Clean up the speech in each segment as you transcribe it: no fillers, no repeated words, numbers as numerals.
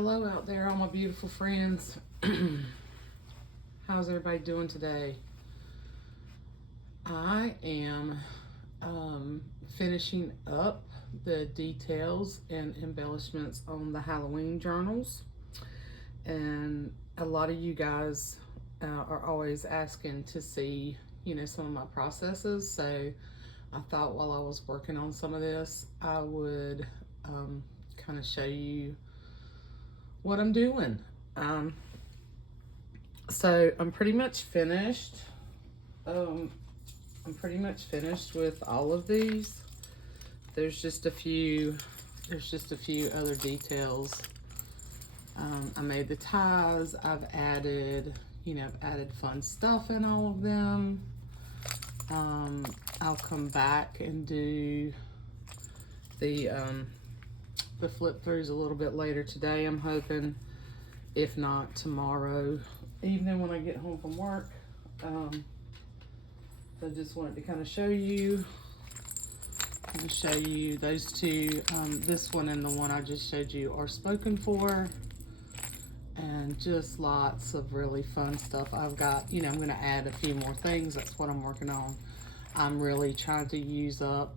Hello out there, all my beautiful friends. How's everybody doing today? I am finishing up the details and embellishments on the Halloween journals. And a lot of you guys are always asking to see, some of my processes. So I thought while I was working on some of this, I would kind of show you what I'm doing. So I'm pretty much finished. I'm pretty much finished with all of these. There's just a few other details. I made the ties. I've added fun stuff in all of them. I'll come back and do the flip throughs a little bit later today, I'm hoping. If not, tomorrow evening when I get home from work. I just wanted to kind of show you. I'm going to show you those two. This one and the one I just showed you are spoken for. And just lots of really fun stuff. I've got, I'm going to add a few more things. That's what I'm working on. I'm really trying to use up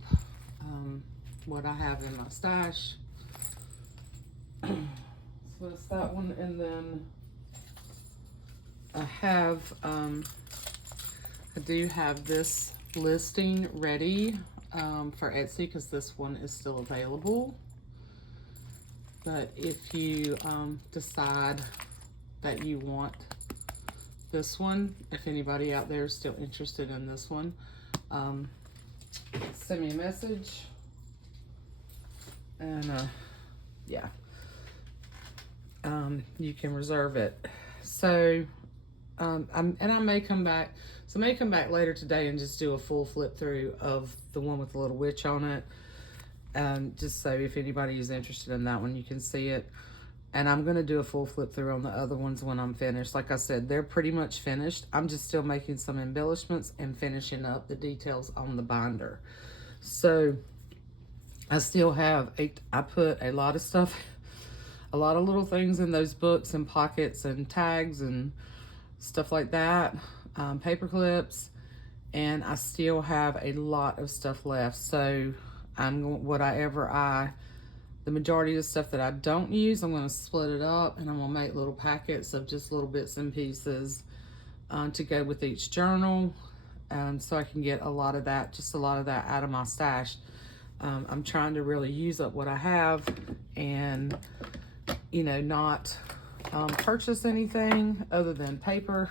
what I have in my stash. So that's that one. And then I do have this listing ready for Etsy because this one is still available. But if you decide that you want this one, if anybody out there is still interested in this one, send me a message. And yeah, you can reserve it. So I may come back. So I may come back later today and just do a full flip through of the one with the little witch on it. Just so if anybody is interested in that one, you can see it. And I'm going to do a full flip through on the other ones when I'm finished. Like I said, they're pretty much finished. I'm just still making some embellishments and finishing up the details on the binder. So I still have I put a lot of stuff, a lot of little things in those books and pockets and tags and stuff like that, paper clips, and I still have a lot of stuff left. So the majority of the stuff that I don't use, I'm going to split it up and I'm going to make little packets of just little bits and pieces to go with each journal, so I can get a lot of that out of my stash. I'm trying to really use up what I have and, not purchase anything other than paper,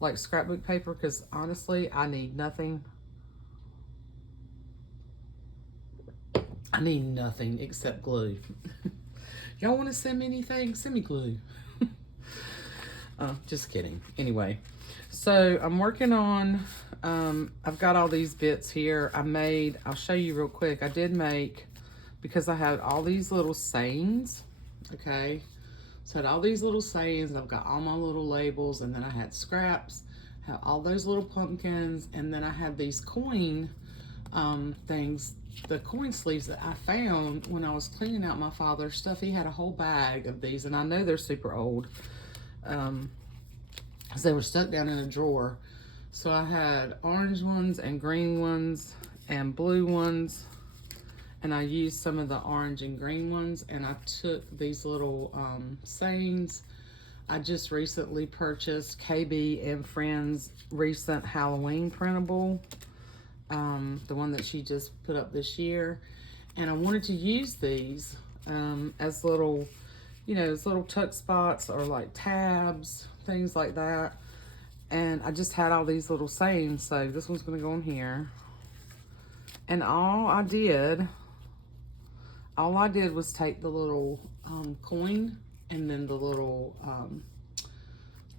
like scrapbook paper, because honestly, I need nothing. I need nothing except glue. Y'all want to send me anything? Send me glue. Just kidding. Anyway, so I'm working on, I've got all these bits here. I'll show you real quick. I did make, because I had all these little sayings, okay? So I had all these little sayings. I've got all my little labels, and then I had scraps, had all those little pumpkins, and then I had these coin things, the coin sleeves that I found when I was cleaning out my father's stuff. He had a whole bag of these, and I know they're super old, because they were stuck down in a drawer. So I had orange ones and green ones and blue ones, and I used some of the orange and green ones, and I took these little sayings. I just recently purchased KB and Friends' recent Halloween printable, the one that she just put up this year, and I wanted to use these as little, as little tuck spots or like tabs, things like that. And I just had all these little sayings. So this one's going to go in here, and all I did was take the little coin and then the little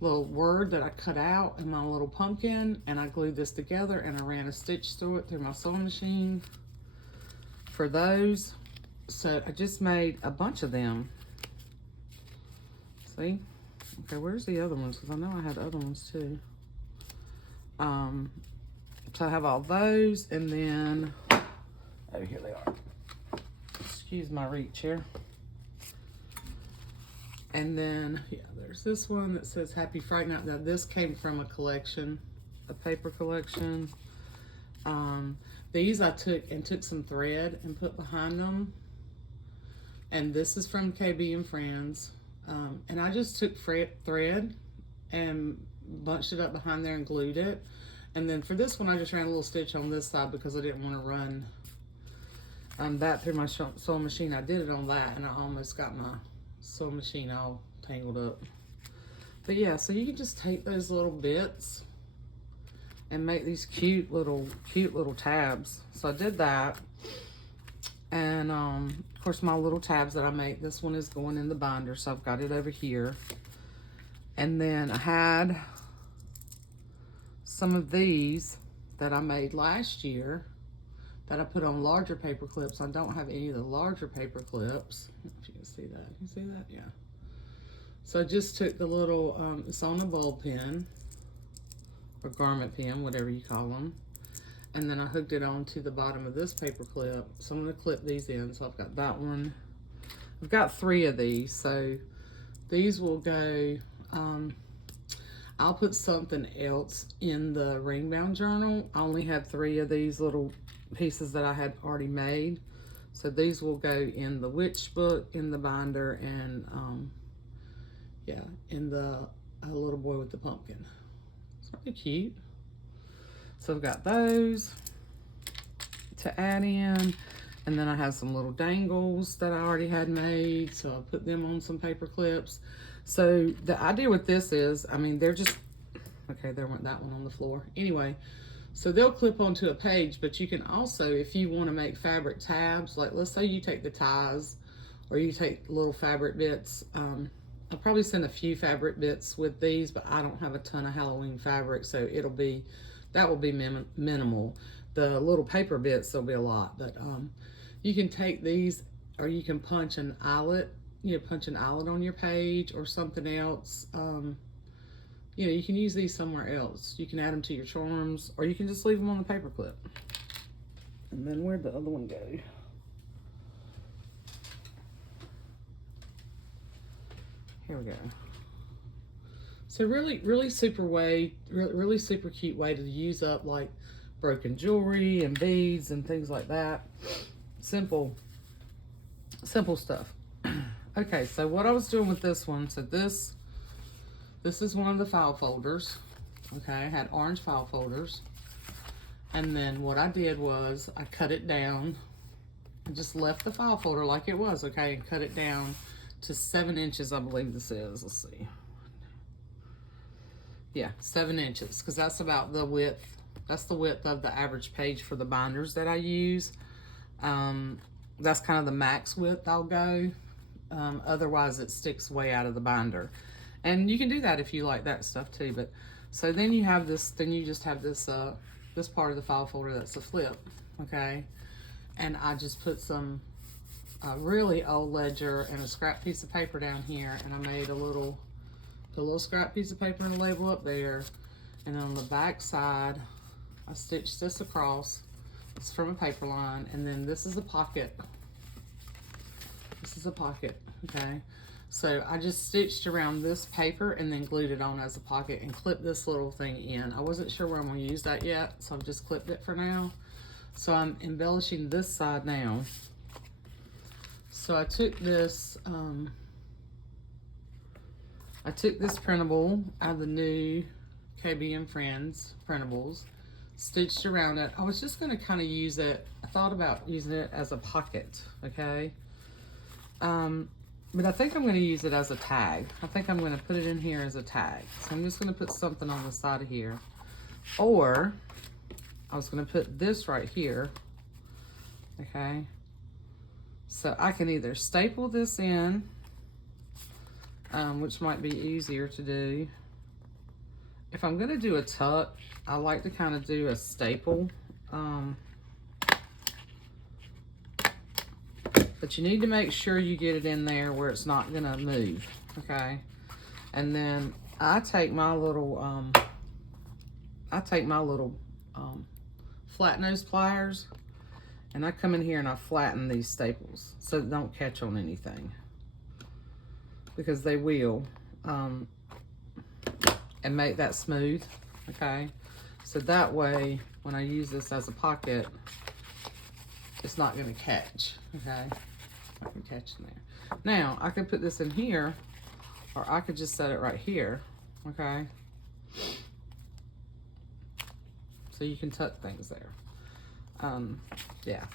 word that I cut out in my little pumpkin, and I glued this together, and I ran a stitch through it through my sewing machine for those. So I just made a bunch of them. See? Okay, where's the other ones? Because I know I had other ones too. So I have all those, and then, oh, here they are. Excuse my reach here. And then, yeah, there's this one that says Happy Fright Night. Now, this came from a collection, a paper collection. These I took some thread and put behind them. And this is from KB and Friends. And I just took thread and bunched it up behind there and glued it. And then for this one, I just ran a little stitch on this side because I didn't want to run that through my sewing machine. I did it on that, and I almost got my sewing machine all tangled up. But yeah, so you can just take those little bits and make these cute little tabs. So I did that. And of course, my little tabs that I make, this one is going in the binder, so I've got it over here. And then I had some of these that I made last year that I put on larger paper clips. I don't have any of the larger paper clips. If you can see that. Can you see that? Yeah. So I just took the little, it's on a ball pen or garment pen, whatever you call them. And then I hooked it onto the bottom of this paper clip. So I'm going to clip these in. So I've got that one. I've got 3 of these. So these will go, I'll put something else in the ring bound journal. I only had 3 of these little pieces that I had already made. So these will go in the witch book, in the binder, and yeah, in the little boy with the pumpkin. It's really cute. So I've got those to add in. And then I have some little dangles that I already had made. So I put them on some paper clips. So the idea with this is, I mean, they're just, okay, there went that one on the floor. Anyway, so they'll clip onto a page, but you can also, if you want to make fabric tabs, like let's say you take the ties or you take little fabric bits. I'll probably send a few fabric bits with these, but I don't have a ton of Halloween fabric, so that will be minimal. The little paper bits, there'll be a lot, but you can take these, or you can punch an eyelet, punch an eyelet on your page or something else. You can use these somewhere else. You can add them to your charms, or you can just leave them on the paper clip. And then where'd the other one go? Here we go. So really super cute way to use up like broken jewelry and beads and things like that. Simple stuff. Okay, so what I was doing with this one, so this is one of the file folders. Okay, I had orange file folders. And then what I did was I cut it down. I just left the file folder like it was, okay, and cut it down to 7 inches, I believe this is. Let's see. Yeah, 7 inches, because that's about the width. That's the width of the average page for the binders that I use. That's kind of the max width I'll go. Otherwise, it sticks way out of the binder. And you can do that if you like that stuff too. But so then you have this. Then you just have this this part of the file folder that's a flip, okay. And I just put some really old ledger and a scrap piece of paper down here, and I made a little scrap piece of paper and a label up there. And on the back side, I stitched this across. It's from a paper line, and then this is a pocket. This is a pocket, okay. So I just stitched around this paper and then glued it on as a pocket and clipped this little thing in. I wasn't sure where I'm gonna use that yet, so I've just clipped it for now. So I'm embellishing this side now. So I took this printable out of the new KB and Friends printables, stitched around it. I was just gonna kind of use it, I thought about using it as a pocket, okay? But I think I'm going to use it as a tag. I think I'm going to put it in here as a tag. So I'm just going to put something on the side of here. Or I was going to put this right here. Okay. So I can either staple this in, which might be easier to do. If I'm going to do a tuck, I like to kind of do a staple. But you need to make sure you get it in there where it's not gonna move, okay? And then I take my little, flat nose pliers, and I come in here and I flatten these staples so they don't catch on anything. because they will, and make that smooth, okay? So that way, when I use this as a pocket, it's not gonna catch, okay? I can catch in there. Now, I could put this in here, or I could just set it right here, okay? So you can tuck things there. Yeah.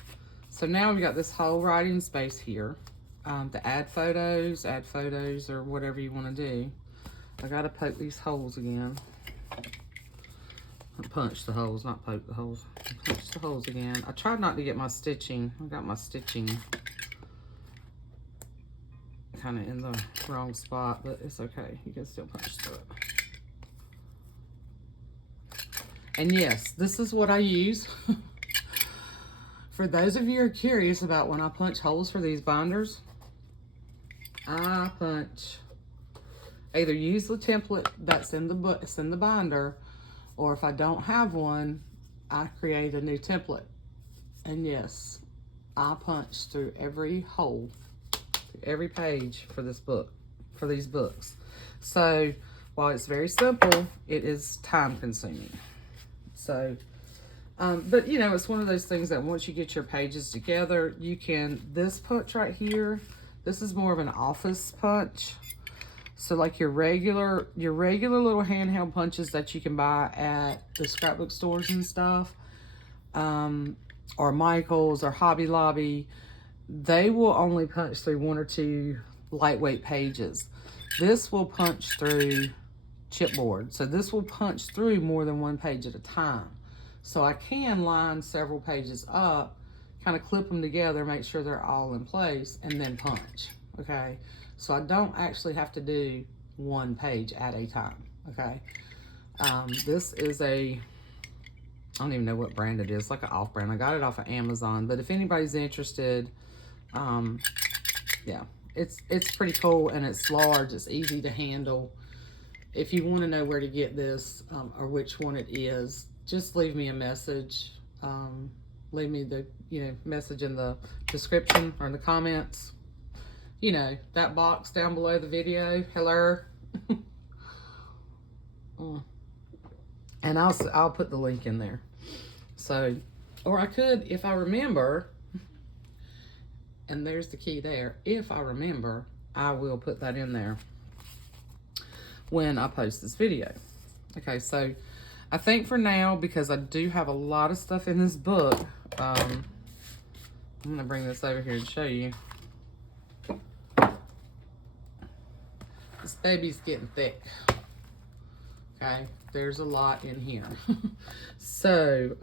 So now we've got this whole writing space here to add photos, or whatever you want to do. I gotta poke these holes again. Punch the holes, not poke the holes. Punch the holes again. I tried not to get my stitching. I got my stitching kind of in the wrong spot, but it's okay. You can still punch through it. And yes, this is what I use. For those of you who are curious about when I punch holes for these binders, I punch, either use the template that's in the book, it's in the binder, or if I don't have one, I create a new template. And yes, I punch through every hole, through every page for this book, for these books. So while it's very simple, it is time consuming. So, but you know, it's one of those things that once you get your pages together, you can, this punch right here, this is more of an office punch. So like your regular little handheld punches that you can buy at the scrapbook stores and stuff, or Michael's or Hobby Lobby, they will only punch through 1 or 2 lightweight pages. This will punch through chipboard. So this will punch through more than 1 page at a time. So I can line several pages up, kind of clip them together, make sure they're all in place, and then punch, okay? So I don't actually have to do 1 page at a time, okay? This is I don't even know what brand it is, like an off-brand. I got it off of Amazon, but if anybody's interested, yeah, it's pretty cool, and it's large, it's easy to handle. If you want to know where to get this, or which one it is, just leave me a message. Leave me the message in the description or in the comments. You know, that box down below the video. Hello. And I'll put the link in there. So, or I could, if I remember, and there's the key there. If I remember, I will put that in there when I post this video. Okay, so I think for now, because I do have a lot of stuff in this book, I'm gonna bring this over here to show you. This baby's getting thick. Okay, there's a lot in here. So,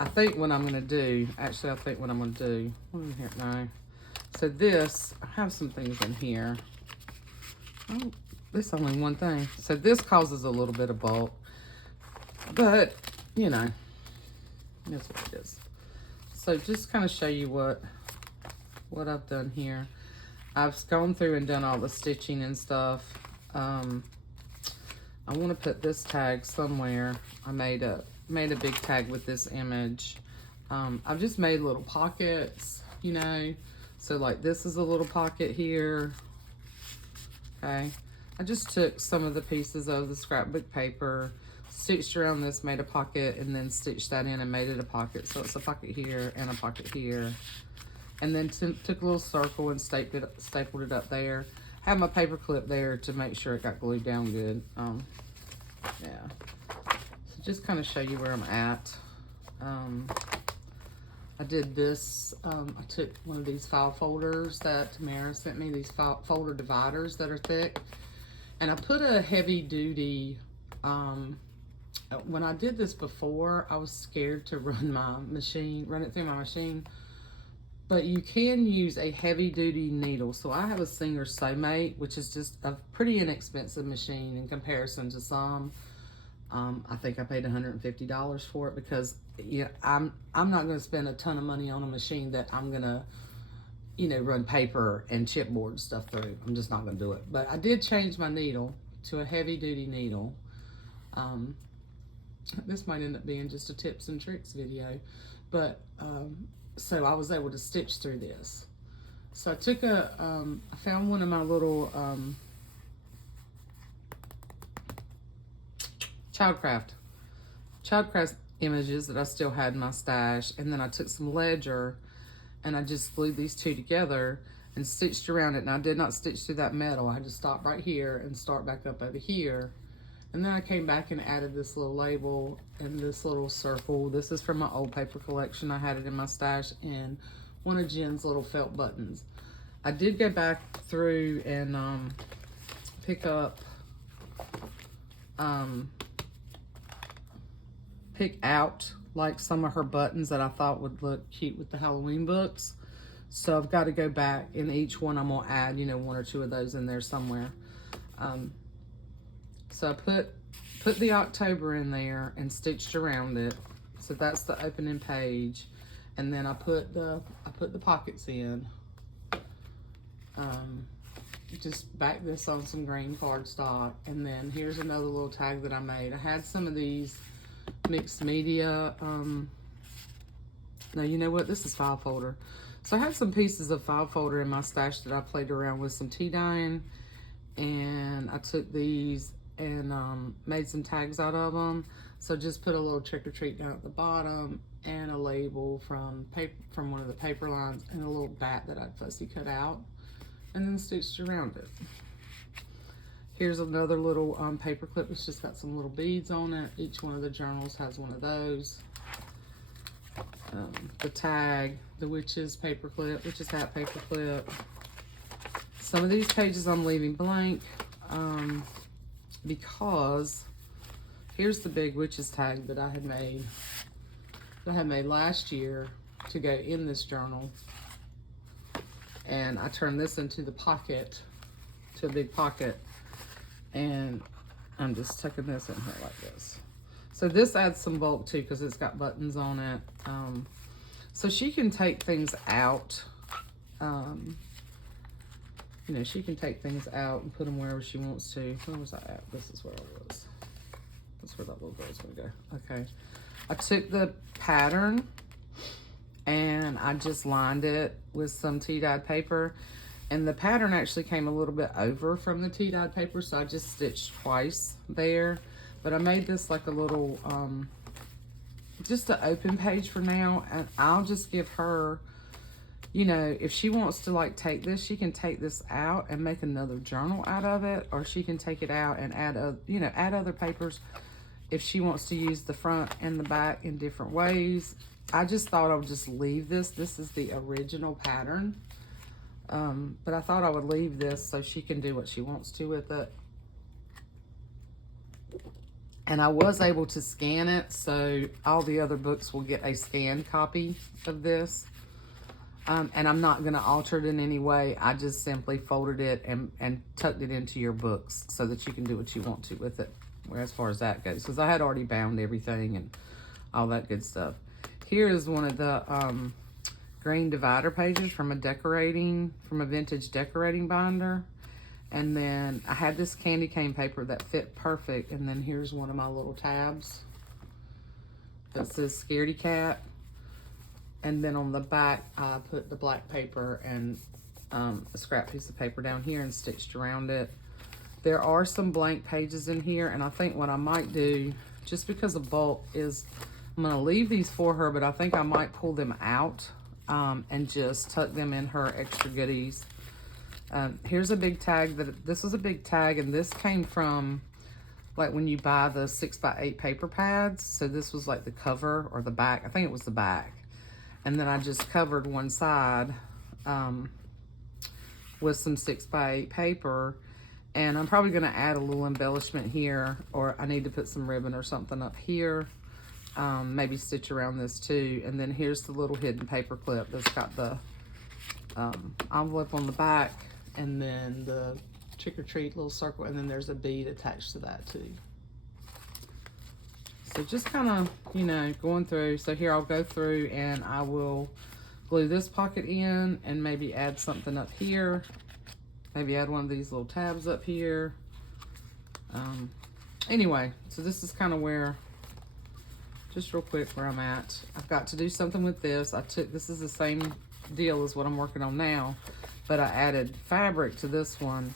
I think what I'm gonna do, actually I think what I'm gonna do, what in here now? So this, I have some things in here. Oh, this is only one thing. So this causes a little bit of bulk, but you know, that's what it is. So just kind of show you what I've done here. I've gone through and done all the stitching and stuff. I want to put this tag somewhere. I made a big tag with this image. I've just made little pockets, you know. So like this is a little pocket here. Okay. I just took some of the pieces of the scrapbook paper, stitched around this, made a pocket, and then stitched that in and made it a pocket. So it's a pocket here and a pocket here. And then took a little circle and stapled it up there. Have my paper clip there to make sure it got glued down good. Yeah. So just kind of show you where I'm at. I did this, I took one of these file folders that Tamara sent me, these folder dividers that are thick. And I put a heavy duty, when I did this before, I was scared to run it through my machine. But you can use a heavy duty needle. So I have a Singer Sew-Mate, which is just a pretty inexpensive machine in comparison to some. I think I paid $150 for it because I'm not going to spend a ton of money on a machine that I'm going to, run paper and chipboard stuff through. I'm just not going to do it. But I did change my needle to a heavy duty needle. This might end up being just a tips and tricks video, but so I was able to stitch through this. So I took I found one of my little childcraft images that I still had in my stash, and then I took some ledger and I just glued these two together and stitched around it. And I did not stitch through that metal. I just stopped right here and start back up over here. And then I came back and added this little label and this little circle. This is from my old paper collection. I had it in my stash and one of Jen's little felt buttons. I did go back through and pick out like some of her buttons that I thought would look cute with the Halloween books. So I've got to go back in each one. I'm gonna add, you know, one or two of those in there somewhere. So I put the October in there and stitched around it. So that's the opening page, and then I put the pockets in. Just back this on some green cardstock, and then here's another little tag that I made. I had some of these mixed media. No, you know what? This is file folder. So I had some pieces of file folder in my stash that I played around with some tea dyeing, and I took these and made some tags out of them. So just put a little trick or treat down at the bottom and a label from one of the paper lines and a little bat that I'd fussy cut out and then stitched around it. Here's another little paper clip. It's just got some little beads on it. Each one of the journals has one of those. The tag, the witch's paper clip, witch's hat paper clip. Some of these pages I'm leaving blank because here's the big witch's tag that I had made last year to go in this journal. And I turned this into the pocket, to a big pocket. And I'm just tucking this in here like this. So this adds some bulk too because it's got buttons on it. So she can take things out. You know, she can take things out and put them wherever she wants to. Where was I at? This is where I was. That's where that little girl's gonna go. Okay. I took the pattern and I just lined it with some tea-dyed paper. And the pattern actually came a little bit over from the tea-dyed paper, so I just stitched twice there. But I made this like a little, just an open page for now, and I'll just give her, you know, if she wants to like take this, she can take this out and make another journal out of it, or she can take it out and add, add other papers if she wants to use the front and the back in different ways. I just thought I would just leave this. This is the original pattern. But I thought I would leave this so she can do what she wants to with it. And I was able to scan it, so all the other books will get a scanned copy of this. And I'm not going to alter it in any way. I just simply folded it and tucked it into your books so that you can do what you want to with it, as far as that goes. Because I had already bound everything and all that good stuff. Here is one of the green divider pages from a vintage decorating binder. And then I had this candy cane paper that fit perfect. And then here's one of my little tabs that says Scaredy Cat. And then on the back, I put the black paper and a scrap piece of paper down here and stitched around it. There are some blank pages in here, and I think what I might do, just because of bulk, is I'm gonna leave these for her, but I think I might pull them out and just tuck them in her extra goodies. Here's a big tag this was a big tag, and this came from like when you buy the 6x8 paper pads. So this was like the cover or the back. I think it was the back. And then I just covered one side with some 6x8 paper. And I'm probably gonna add a little embellishment here, or I need to put some ribbon or something up here. Maybe stitch around this too. And then here's the little hidden paper clip that's got the envelope on the back, and then the trick or treat little circle, and then there's a bead attached to that too. So just kind of, you know, going through. So here I'll go through and I will glue this pocket in and maybe add something up here. Maybe add one of these little tabs up here. Anyway, so this is kind of where, just real quick, where I'm at. I've got to do something with this. This is the same deal as what I'm working on now. but I added fabric to this one.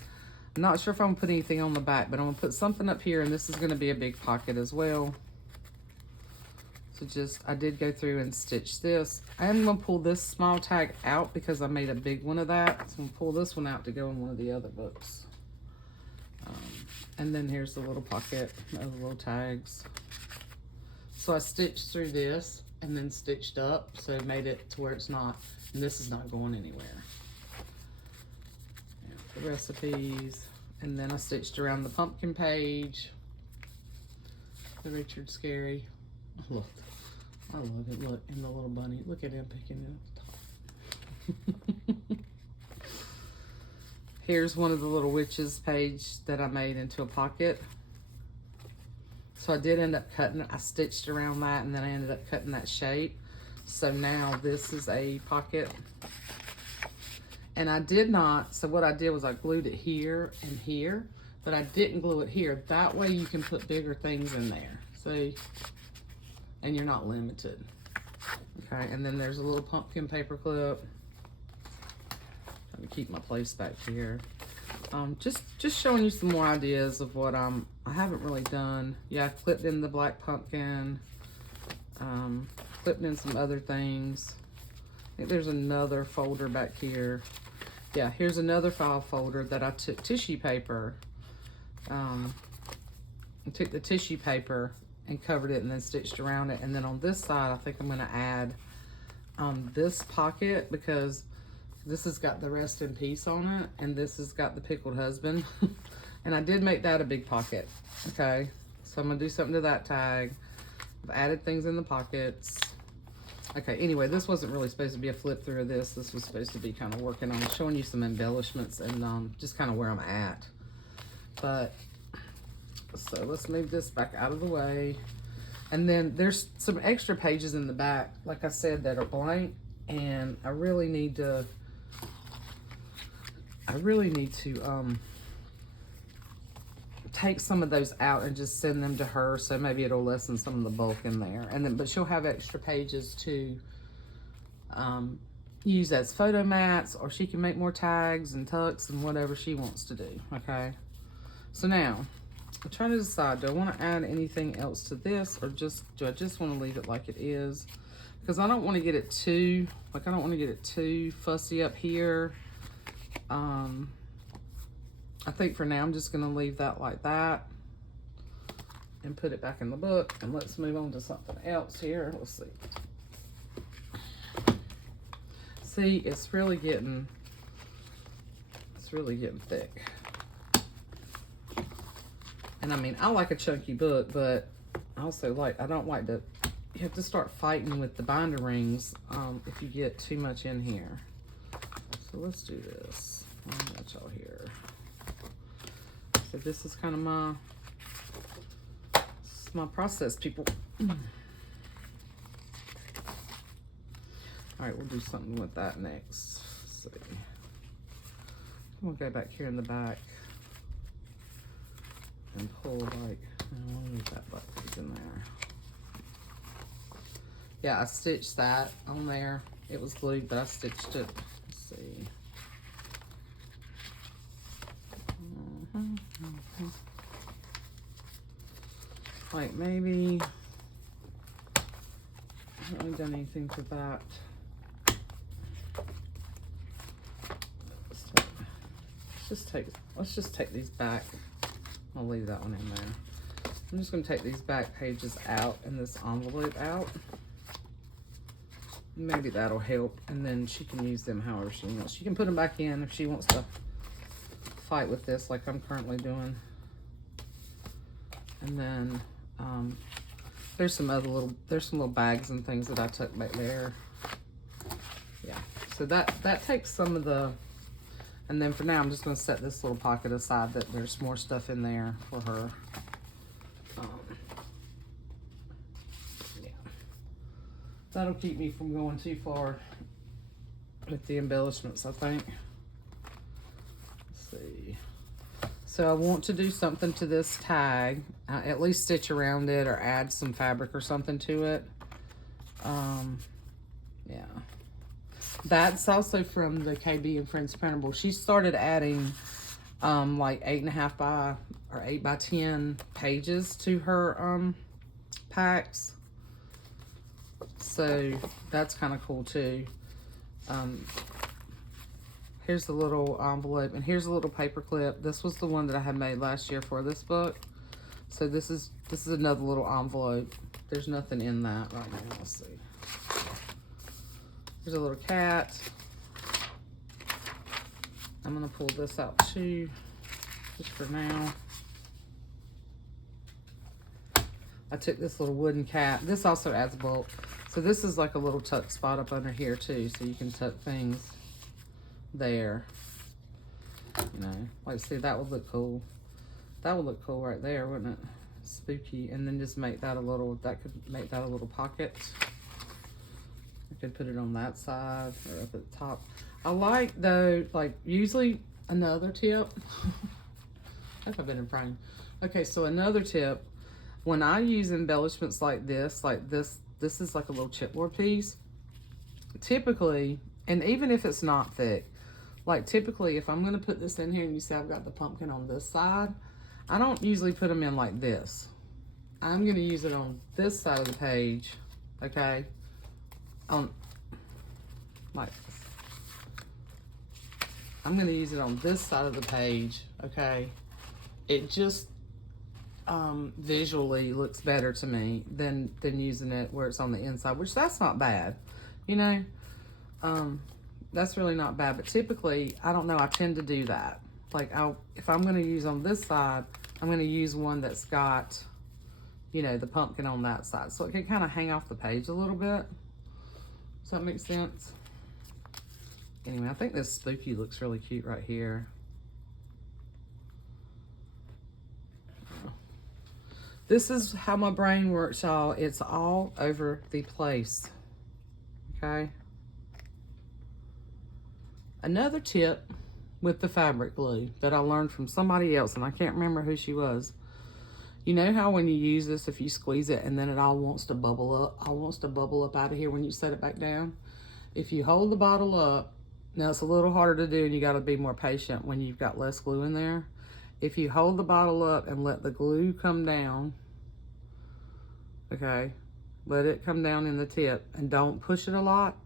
I'm not sure if I'm gonna put anything on the back, but I'm gonna put something up here, and this is gonna be a big pocket as well. So just, I did go through and stitch this. I am gonna pull this small tag out because I made a big one of that. So I'm gonna pull this one out to go in one of the other books. And then here's the little pocket of the little tags. So I stitched through this and then stitched up, so it made it to where it's not, and this is not going anywhere. And the recipes, and then I stitched around the pumpkin page, the Richard Scary. Look, I love it. Look, and the little bunny. Look at him picking it at the top. Here's one of the little witches page that I made into a pocket. So I did end up cutting it. I stitched around that, and then I ended up cutting that shape. So now this is a pocket. And I did not, so what I did was I glued it here and here, but I didn't glue it here. That way you can put bigger things in there. See? And you're not limited. Okay, and then there's a little pumpkin paper clip. Trying to keep my place back here. Just showing you some more ideas of what I haven't really done. Yeah, I clipped in the black pumpkin. Clipped in some other things. I think there's another folder back here. Yeah, here's another file folder that I took tissue paper. I took the tissue paper and covered it and then stitched around it. And then on this side, I think I'm gonna add this pocket because this has got the rest in peace on it, and this has got the pickled husband. And I did make that a big pocket, okay? So I'm gonna do something to that tag. I've added things in the pockets. Okay, anyway, this wasn't really supposed to be a flip through of this. This was supposed to be kind of working on showing you some embellishments and just kind of where I'm at. But, so let's move this back out of the way. And then there's some extra pages in the back, like I said, that are blank, and I really need to take some of those out and just send them to her, so maybe it'll lessen some of the bulk in there. And then, but she'll have extra pages to use as photo mats, or she can make more tags and tucks and whatever she wants to do. Okay, so now I'm trying to decide, do I want to add anything else to this, or do I just want to leave it like it is? Because I don't want to get it too, like, I don't want to get it too fussy up here. I think for now I'm just going to leave that like that and put it back in the book. And let's move on to something else here. Let's see. See, it's really getting thick. And I mean, I like a chunky book, but I also like, I don't like to, you have to start fighting with the binder rings if you get too much in here. So let's do this. I'll let y'all here. So this is kind of my process, people. All right, we'll do something with that next. Let's see. We'll go back here in the back and pull like, I'll leave that black piece in there. Yeah, I stitched that on there. It was glued, but I stitched it. Let's see. Like maybe, I haven't really done anything to that. Let's just take these back. I'll leave that one in there. I'm just gonna take these back pages out and this envelope out. Maybe that'll help, and then she can use them however she wants. She can put them back in if she wants to fight with this like I'm currently doing. And then there's some little bags and things that I took back there. Yeah, so that takes some of the, and then for now I'm just going to set this little pocket aside that there's more stuff in there for her. Yeah, that'll keep me from going too far with the embellishments, I think. Let's see. So I want to do something to this tag, at least stitch around it or add some fabric or something to it. Yeah. That's also from the KB and Friends printable. She started adding like 8.5 by or 8 by 10 pages to her packs. So that's kind of cool too. Here's the little envelope, and here's a little paper clip. This was the one that I had made last year for this book. So this is another little envelope. There's nothing in that right now. Let's see. There's a little cat. I'm gonna pull this out too, just for now. I took this little wooden cat. This also adds bulk. So this is like a little tuck spot up under here too, so you can tuck things there. You know, like see, that would look cool. That would look cool right there, wouldn't it? Spooky. And then just make that a little, that could make that a little pocket. I could put it on that side or up at the top. I like though, like usually another tip. I hope I've been in frame. Okay, so another tip. When I use embellishments like this is like a little chipboard piece. Typically, and even if it's not thick, like typically if I'm gonna put this in here and you see I've got the pumpkin on this side, I don't usually put them in like this. I'm gonna use it on this side of the page, okay? On like this. I'm gonna use it on this side of the page, okay? It just visually looks better to me than using it where it's on the inside, which that's not bad, you know. That's really not bad, but typically I don't know, I tend to do that. Like if I'm going to use on this side, I'm going to use one that's got, you know, the pumpkin on that side, so it can kind of hang off the page a little bit. Does that make sense? Anyway, I think this spooky looks really cute right here. This is how my brain works, y'all. It's all over the place, okay? Another tip with the fabric glue that I learned from somebody else, and I can't remember who she was. You know how when you use this, if you squeeze it and then it all wants to bubble up, out of here when you set it back down? If you hold the bottle up, now it's a little harder to do and you gotta be more patient when you've got less glue in there. If you hold the bottle up and let the glue come down, okay, let it come down in the tip and don't push it a lot,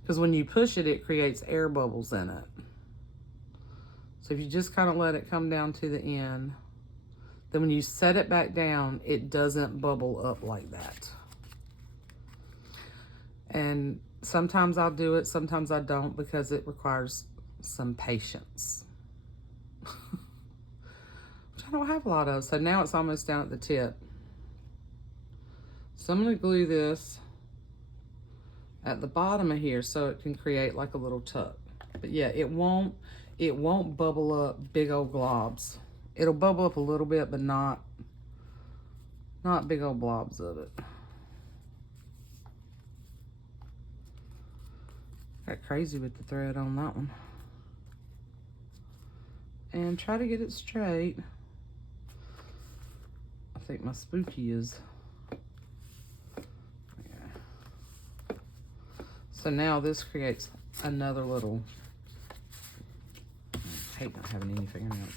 because when you push it, it creates air bubbles in it. So if you just kind of let it come down to the end, then when you set it back down, it doesn't bubble up like that. And sometimes I'll do it, sometimes I don't, because it requires some patience. Which I don't have a lot of. So now it's almost down at the tip. So I'm gonna glue this at the bottom of here so it can create like a little tuck. But yeah, it won't bubble up big old globs. It'll bubble up a little bit, but not big old blobs of it. Got crazy with the thread on that one. And try to get it straight. I think my spooky is. Yeah. So now this creates another little, I hate not having any fingernails.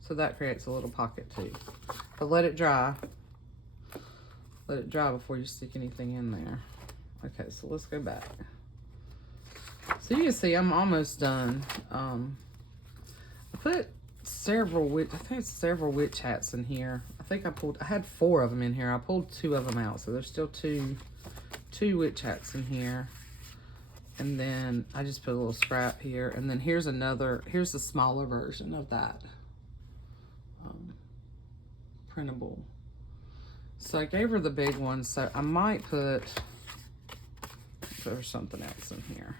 So that creates a little pocket too. But let it dry. Let it dry before you stick anything in there. Okay, so let's go back. So you can see I'm almost done. I put several witch hats in here. I had 4 of them in here. I pulled 2 of them out, so there's still two witch hats in here. And then I just put a little scrap here. And then here's the smaller version of that printable. So I gave her the big one, so I might put something else in here.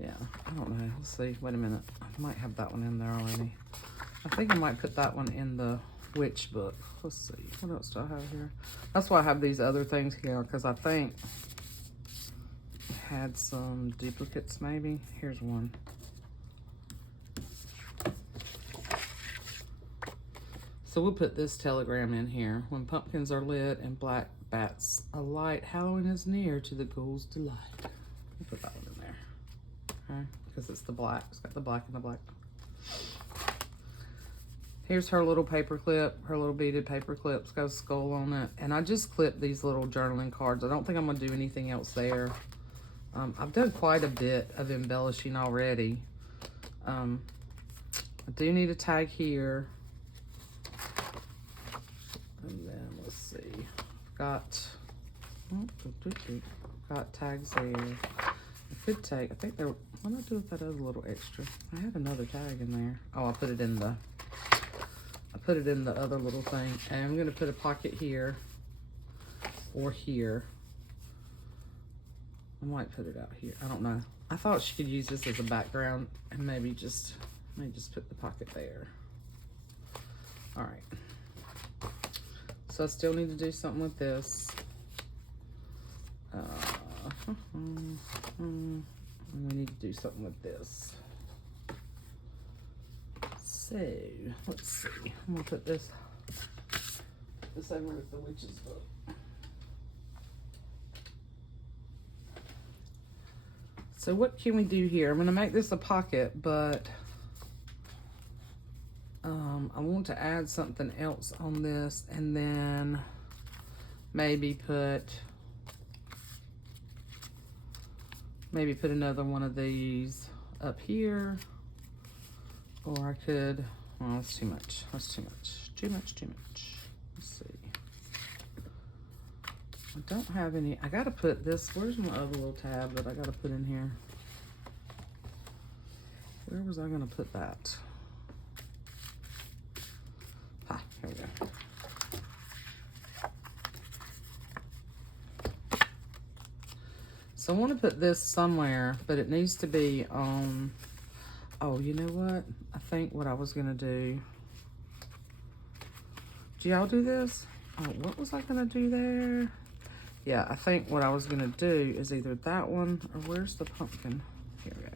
Yeah, I don't know. Let's see. Wait a minute. I might have that one in there already. I think I might put that one in the witch book. Let's see. What else do I have here? That's why I have these other things here, because I think I had some duplicates maybe. Here's one. So we'll put this telegram in here. When pumpkins are lit and black Bats alight, Halloween is near, to the ghoul's delight. I'll put that one in there, okay? Because it's the black. It's got the black and the black. Here's her little paper clip, her little beaded paper clip. It's got a skull on it. And I just clipped these little journaling cards. I don't think I'm going to do anything else there. I've done quite a bit of embellishing already. I do need a tag here. And then let's see. Got tags there. I could take, I think there, what did I do with that other little extra? I had another tag in there. Oh, I put it in the other little thing. And I'm gonna put a pocket here or here. I might put it out here. I don't know. I thought she could use this as a background and maybe just put the pocket there. All right. So I still need to do something with this. And we need to do something with this. So let's see. I'm gonna put this over with the witch's book. So what can we do here? I'm gonna make this a pocket, but I want to add something else on this, and then maybe put another one of these up here. Or I could, well, that's too much. That's too much. Too much. Let's see. I don't have any. I gotta put this. Where's my other little tab that I gotta put in here? Where was I gonna put that? Ah, here we go. So I want to put this somewhere, but it needs to be on. Oh, you know what? I think what I was gonna do. Do y'all do this? Oh, what was I gonna do there? Yeah, I think what I was gonna do is either that one or where's the pumpkin? Here we go.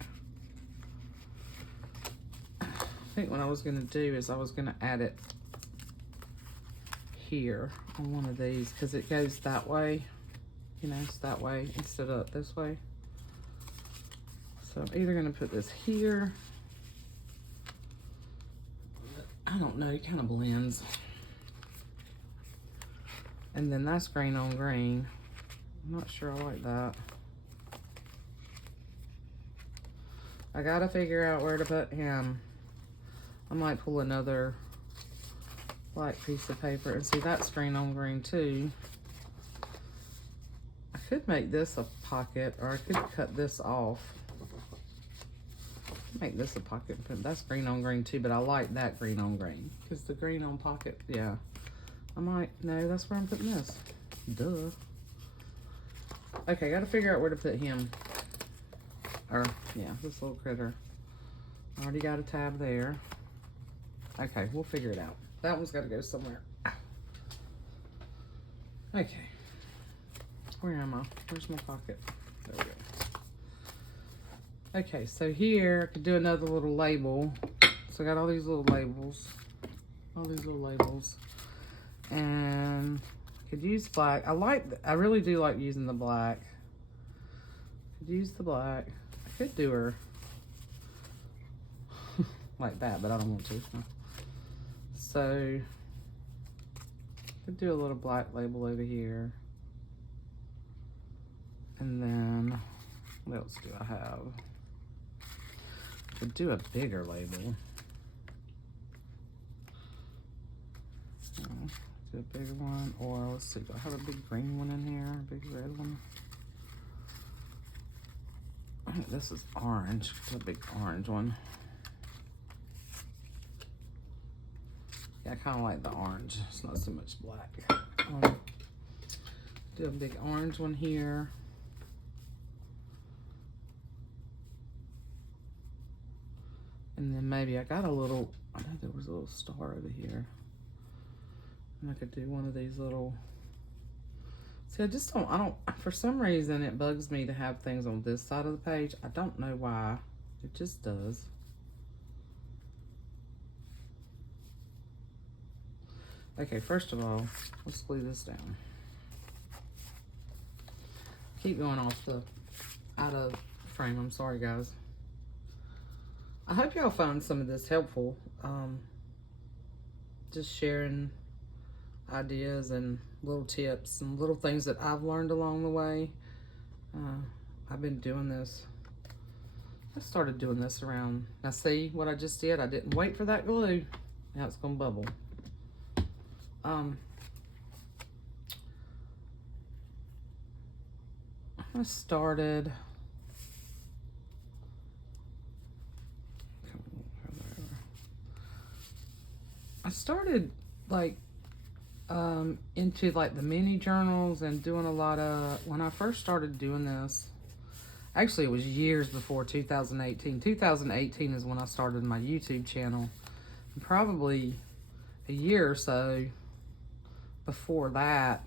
I think what I was gonna do is I was gonna add it here on one of these because it goes that way. You know, it's that way instead of this way. So I'm either gonna put this here. I don't know, it kind of blends. And then that's green on green. I'm not sure I like that. I gotta figure out where to put him. I might pull another black piece of paper and see that's green on green too. I could make this a pocket, or I could cut this off. Make this a pocket. That's green on green too, but I like that green on green because the green on pocket, yeah. I might, no, that's where I'm putting this. Duh. Okay, gotta figure out where to put him. Or, yeah, this little critter. Already got a tab there. Okay, we'll figure it out. That one's gotta go somewhere. Okay. Where am I? Where's my pocket? There we go. Okay, so here I could do another little label. So I got all these little labels. And I could use black. I really do like using the black. Could use the black. I could do her like that, but I don't want to. So I could do a little black label over here. And then what else do I have? I could do a bigger label. Do a bigger one, or let's see, do I have a big green one in here? A big red one? I think this is orange. It's a big orange one. Yeah, I kind of like the orange. It's not so much black. Do a big orange one here. And then maybe I got a little, I know there was a little star over here. And I could do one of these little, see, I don't, for some reason it bugs me to have things on this side of the page. I don't know why, it just does. Okay, first of all, let's glue this down. keep going off the out of frame. I'm sorry, guys. I hope y'all find some of this helpful. Just sharing ideas and little tips and little things that I've learned along the way. I've been doing this. I started doing this around, now see what I just did? I didn't wait for that glue. Now it's gonna bubble. I started, like into like the mini journals and doing a lot of, when I first started doing this, actually it was years before 2018. 2018 is when I started my YouTube channel. And probably a year or so before that,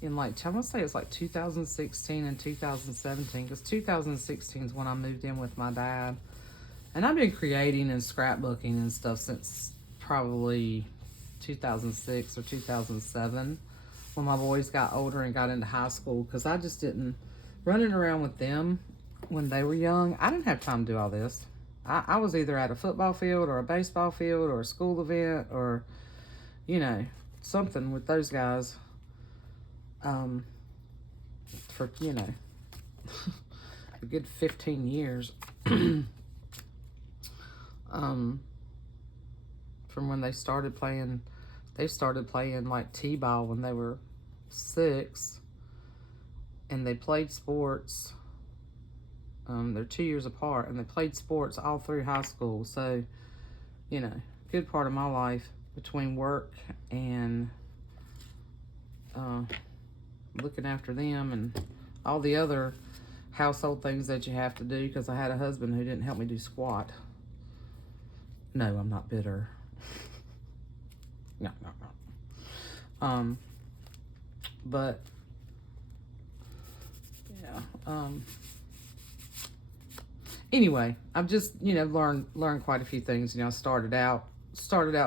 in like, I'm gonna say it's like 2016 and 2017, because 2016 is when I moved in with my dad. And I've been creating and scrapbooking and stuff since probably 2006 or 2007, when my boys got older and got into high school, because I just didn't, running around with them when they were young, I didn't have time to do all this. I was either at a football field or a baseball field or a school event or, you know, something with those guys, for, you know, a good 15 years. From when they started playing like t-ball when they were 6, and they played sports. They're 2 years apart, and they played sports all through high school. So, you know, good part of my life between work and looking after them and all the other household things that you have to do, because I had a husband who didn't help me do squat. No, I'm not bitter. No. But yeah. Anyway, I've just, you know, learned quite a few things. You know, I started out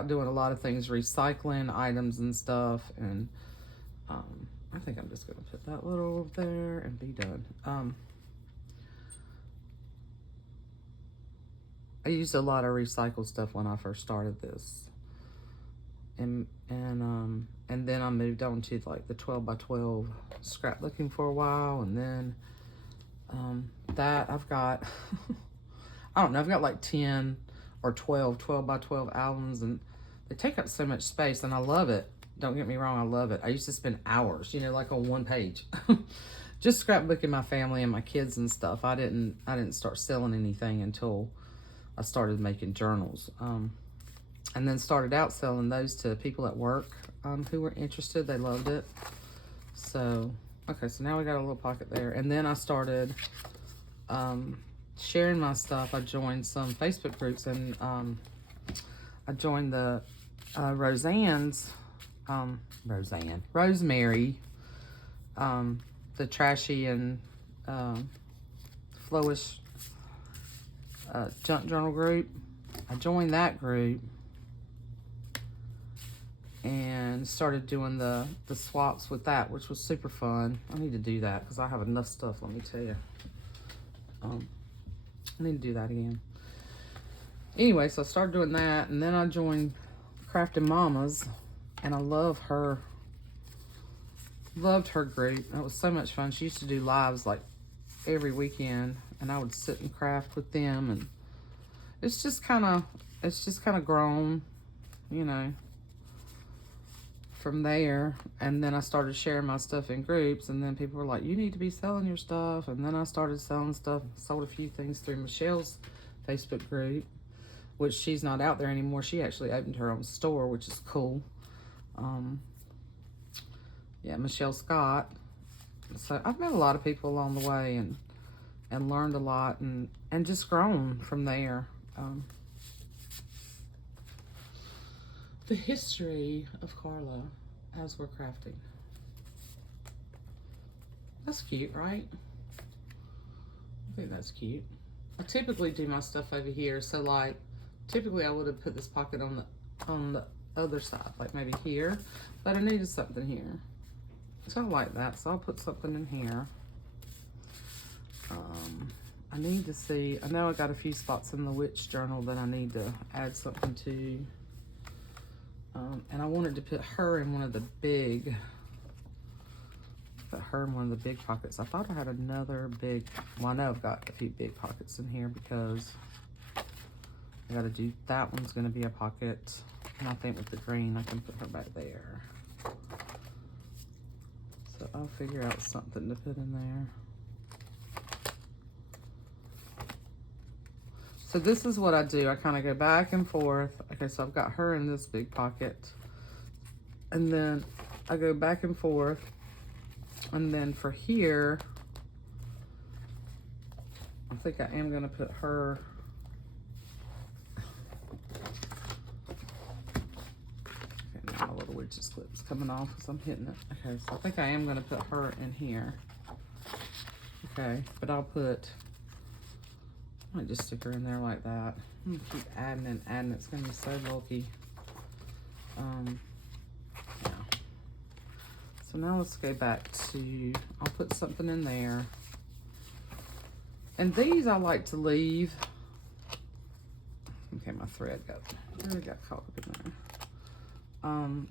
doing a lot of things, recycling items and stuff, and I think I'm just gonna put that little over there and be done. I used a lot of recycled stuff when I first started this, and then I moved on to like the 12x12 scrapbooking for a while, and then that I've got I don't know, I've got like 10 or 12x12 albums, and they take up so much space, and I love it. Don't get me wrong, I love it. I used to spend hours, you know, like on one page, just scrapbooking my family and my kids and stuff. I didn't start selling anything until I started making journals, and then started out selling those to people at work who were interested. They loved it. So, okay, so now we got a little pocket there. And then I started sharing my stuff. I joined some Facebook groups, and I joined the Rosemary, the trashy and flowish junk journal group. I joined that group and started doing the swaps with that, which was super fun. I need to do that because I have enough stuff, let me tell you. I need to do that again. Anyway, so I started doing that, and then I joined Crafting Mamas, and I loved her group. It was so much fun. She used to do lives like every weekend, and I would sit and craft with them, and it's just kind of grown, you know, from there. And then I started sharing my stuff in groups, and then people were like, you need to be selling your stuff. And then I started selling stuff, sold a few things through Michelle's Facebook group, which she's not out there anymore. She actually opened her own store, which is cool. Yeah, Michelle Scott. So I've met a lot of people along the way, and learned a lot, and just grown from there. The history of Carla as we're crafting. That's cute, right? I think that's cute. I typically do my stuff over here, so like typically I would have put this pocket on the other side, like maybe here, but I needed something here. So I like that. So I'll put something in here. I need to see, I know I got a few spots in the witch journal that I need to add something to. And I wanted to put her in one of the big, pockets. I thought I had another big, well, I know I've got a few big pockets in here because I got to do, that one's going to be a pocket. And I think with the green, I can put her back there. So I'll figure out something to put in there. So this is what I do. I kind of go back and forth. Okay, so I've got her in this big pocket. And then I go back and forth. And then for here, I think I am going to put her. Okay, now my little witch's clip's coming off as I'm hitting it. Okay, so I think I am going to put her in here. Okay, but I'll put, I might just stick her in there like that. I'm gonna keep adding and adding. It's gonna be so bulky. Yeah. So now let's go back to, I'll put something in there. And these I like to leave. Okay, my thread got caught up in there.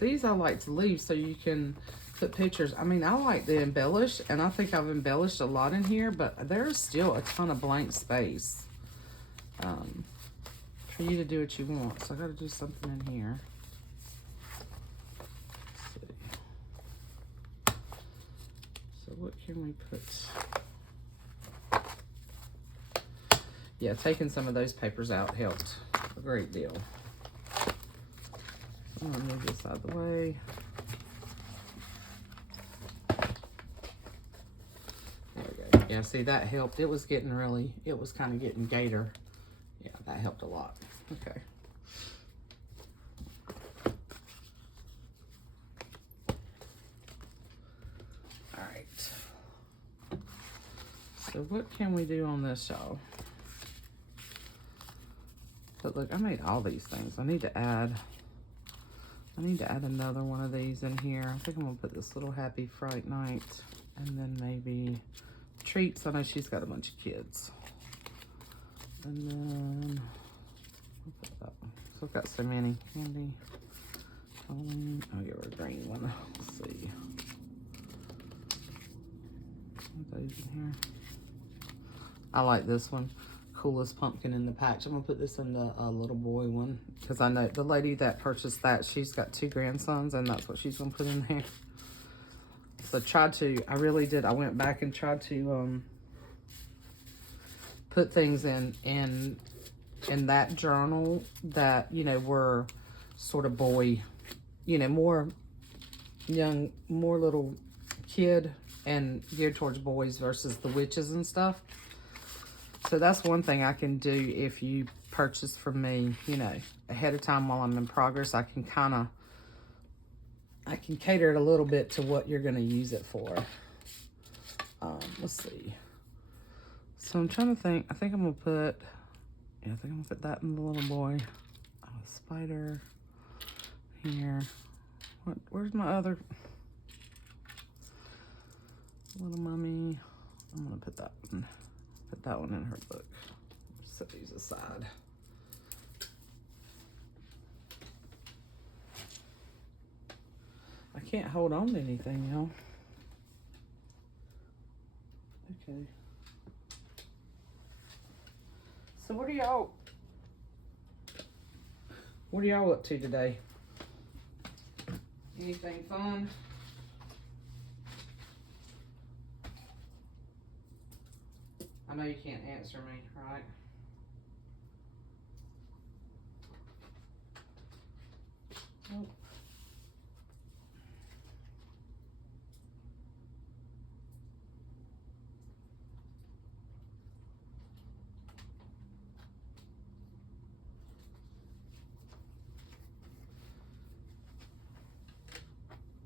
These I like to leave so you can put pictures. I mean, I like to embellish, and I think I've embellished a lot in here, but there's still a ton of blank space for you to do what you want. So I got to do something in here. Let's see. So what can we put? Yeah, taking some of those papers out helped a great deal. I'm gonna move this out of the way. Yeah, see, that helped. It was getting really, it was kind of getting gator. Yeah, that helped a lot. Okay. All right. So what can we do on this, y'all? But look, I made all these things. I need to add another one of these in here. I think I'm gonna put this little Happy Fright Night, and then maybe treats. I know she's got a bunch of kids. And then I'll put that one. So I've got so many. Candy. I'll give her a green one. Let's see. Put those in here. I like this one. Coolest pumpkin in the patch. I'm gonna put this in the little boy one because I know the lady that purchased that, she's got 2 grandsons, and that's what she's gonna put in there. So I really did. I went back and tried to put things in that journal that, you know, were sort of boy, you know, more young, more little kid and geared towards boys versus the witches and stuff. So that's one thing I can do if you purchase from me, you know, ahead of time while I'm in progress. I can cater it a little bit to what you're going to use it for. Let's see. So I'm trying to think. I think I'm going to put, yeah, I think I'm going to put that in the little boy. Spider here. Where's my other little mummy? I'm going to put that one in her book. Set these aside. I can't hold on to anything, y'all. Okay. So what are y'all up to today? Anything fun? I know you can't answer me, right? Nope.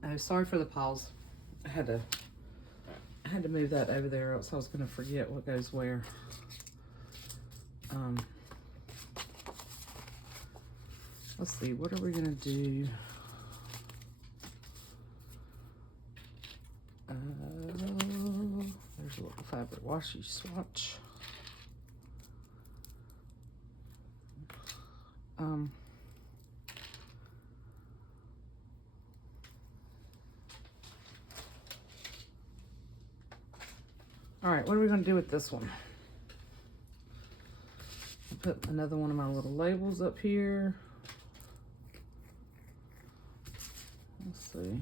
Oh, sorry for the pause. I had to move that over there, or else I was going to forget what goes where. Let's see, what are we going to do? There's a little fabric washi swatch. All right, what are we going to do with this one? I'll put another one of my little labels up here. Let's see.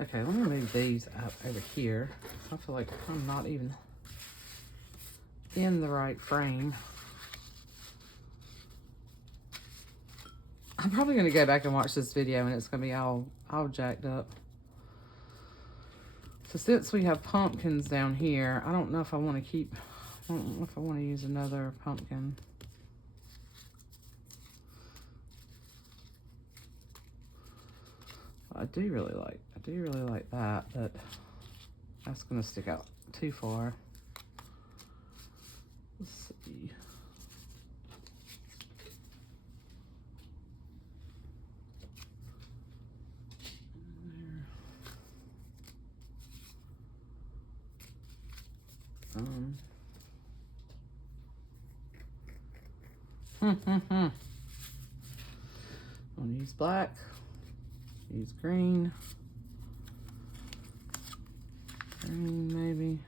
Okay, let me move these out over here. I feel like I'm not even in the right frame. I'm probably going to go back and watch this video and it's going to be all jacked up. So since we have pumpkins down here, I don't know if I want to keep, I don't know if I want to use another pumpkin. I do really like that, but that's going to stick out too far. Let's see. I'm gonna use black, use green, maybe,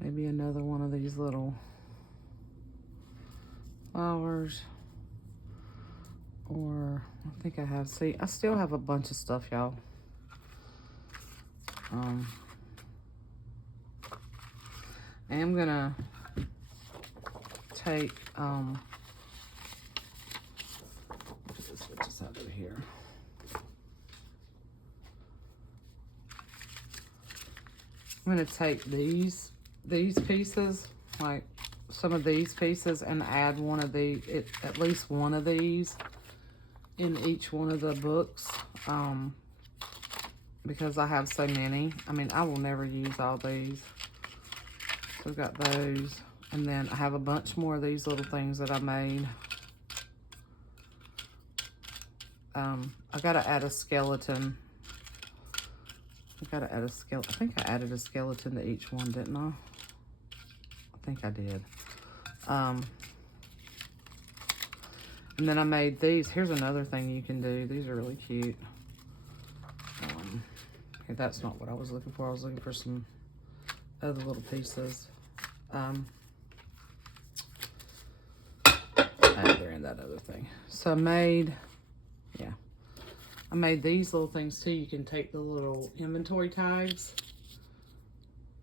maybe another one of these little flowers, or I think I have, see, I still have a bunch of stuff, y'all. I am gonna take, let's switch this out over here. I'm gonna take these pieces, like some of these pieces, and add one of the, at least one of these in each one of the books, because I have so many. I mean, I will never use all these. So I've got those, and then I have a bunch more of these little things that I made. I gotta add a skeleton. I think I added a skeleton to each one, didn't I? I think I did. And then I made these. Here's another thing you can do. These are really cute. Okay, that's not what I was looking for. I was looking for some other little pieces. They're in that other thing. So I made these little things too. You can take the little inventory tags,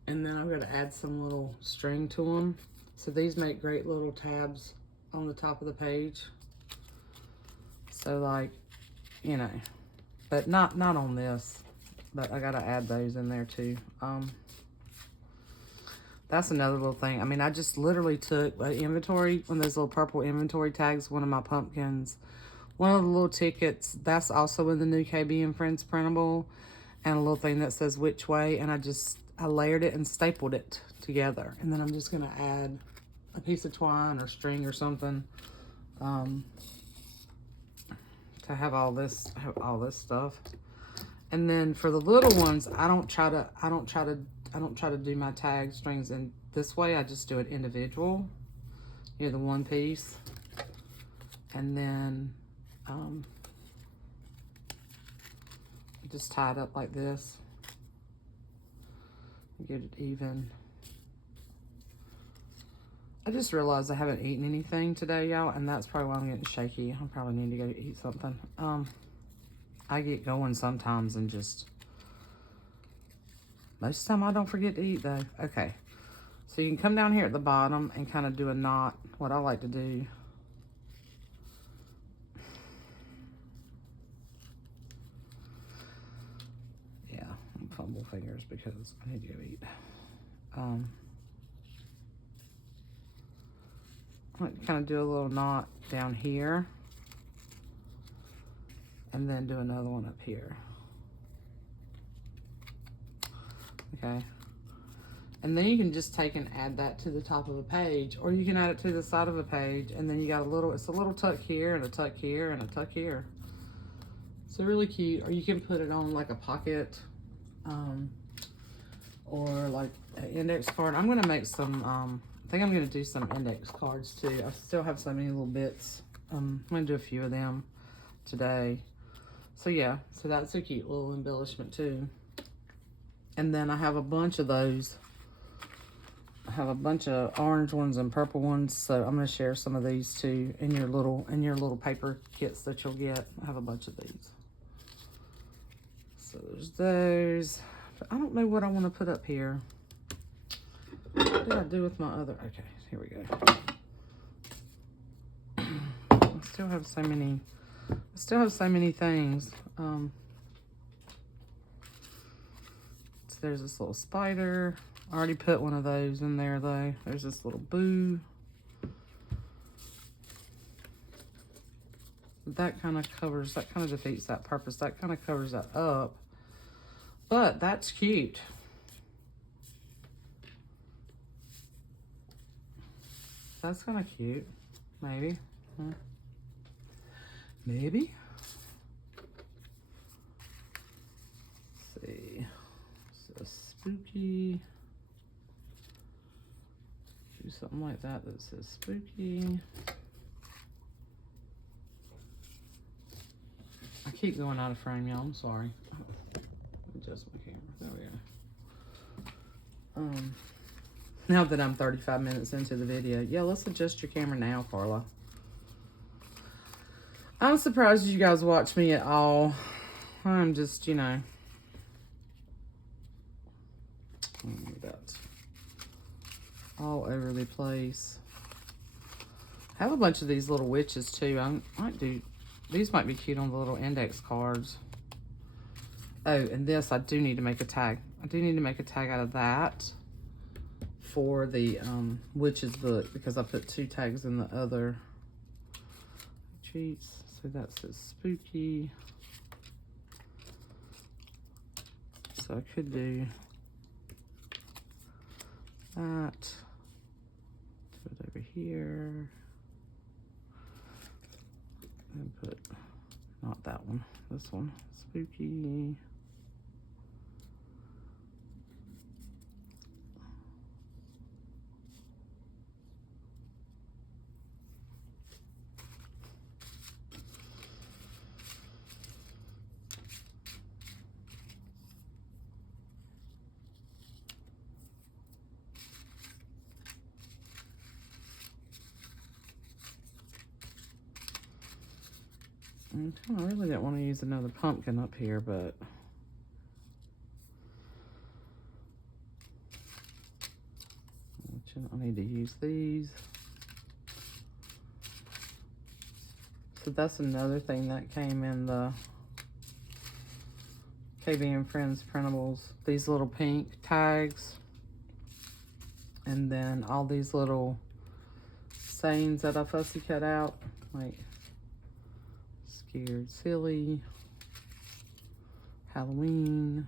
and then I'm going to add some little string to them. So these make great little tabs on the top of the page. So like, you know, but not on this, but I got to add those in there too. That's another little thing. I mean, I just literally took an inventory, one of those little purple inventory tags, one of my pumpkins, one of the little tickets, that's also in the new KB and Friends printable, and a little thing that says which way, and I layered it and stapled it together. And then I'm just gonna add a piece of twine or string or something to have all this stuff. And then for the little ones, I don't try to do my tag strings in this way. I just do it individual. You're the one piece. And then just tie it up like this. Get it even. I just realized I haven't eaten anything today, y'all, and that's probably why I'm getting shaky. I probably need to go eat something. I get going sometimes and just, most of the time I don't forget to eat though. Okay, so you can come down here at the bottom and kind of do a knot. What I like to do, yeah, I'm fumble fingers because I need to go eat. I like to kind of do a little knot down here and then do another one up here. Okay. And then you can just take and add that to the top of a page, or you can add it to the side of a page, and then you got a little, it's a little tuck here and a tuck here and a tuck here. So really cute, or you can put it on like a pocket, or like an index card. I'm gonna make some, I think I'm gonna do some index cards too. I still have so many little bits. I'm gonna do a few of them today. So yeah, so that's a cute little embellishment too. And then I have a bunch of those. I have a bunch of orange ones and purple ones, so I'm gonna share some of these too in your little paper kits that you'll get. I have a bunch of these. So there's those. But I don't know what I want to put up here. What did I do with my other? Okay, here we go. I still have so many things. So there's this little spider. I already put one of those in there though. There's this little boo. That kind of defeats that purpose. That kind of covers that up. But that's cute. That's kind of cute. Maybe. Huh? Maybe. Let's see. So spooky. Do something like that that says spooky. I keep going out of frame, y'all. I'm sorry. Adjust my camera. There we go. Now that I'm 35 minutes into the video. Yeah, let's adjust your camera now, Carla. I'm surprised you guys watch me at all. I'm just, you know. That's all over the place. I have a bunch of these little witches too. I might do, these might be cute on the little index cards. Oh, and this, I do need to make a tag. I do need to make a tag out of that for the witches book, because I put 2 tags in the other treats. So that says spooky. So I could do that. Put it over here. And put, not that one, this one, spooky. I really didn't want to use another pumpkin up here, but I need to use these. So that's another thing that came in the KB and Friends printables. These little pink tags. And then all these little sayings that I fussy cut out. Like scared silly, Halloween,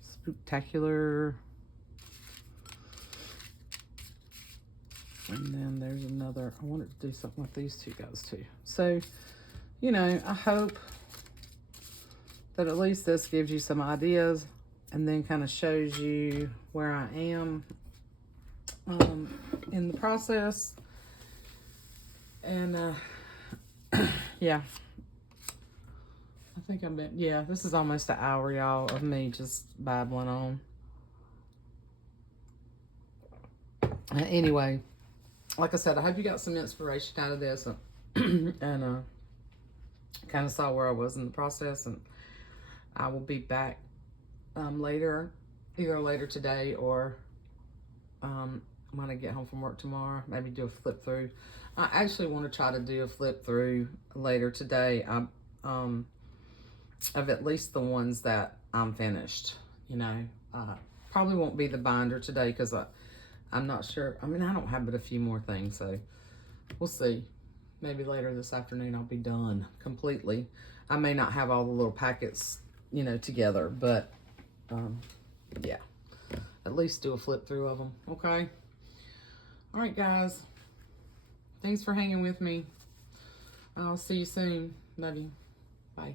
spooktacular. And then there's another, I wanted to do something with these 2 guys too. So, you know, I hope that at least this gives you some ideas and then kind of shows you where I am in the process. And yeah, I think I'm been, yeah, this is almost an hour, y'all, of me just babbling on. Anyway, like I said, I hope you got some inspiration out of this and kind of saw where I was in the process. And I will be back later, either later today or when I get home from work tomorrow. Maybe do a flip through. I actually want to try to do a flip through later today. Of at least the ones that I'm finished. You know, probably won't be the binder today because I'm not sure. I mean, I don't have but a few more things, so we'll see. Maybe later this afternoon I'll be done completely. I may not have all the little packets, you know, together, but yeah, at least do a flip through of them. Okay. All right, guys. Thanks for hanging with me. I'll see you soon. Love you. Bye.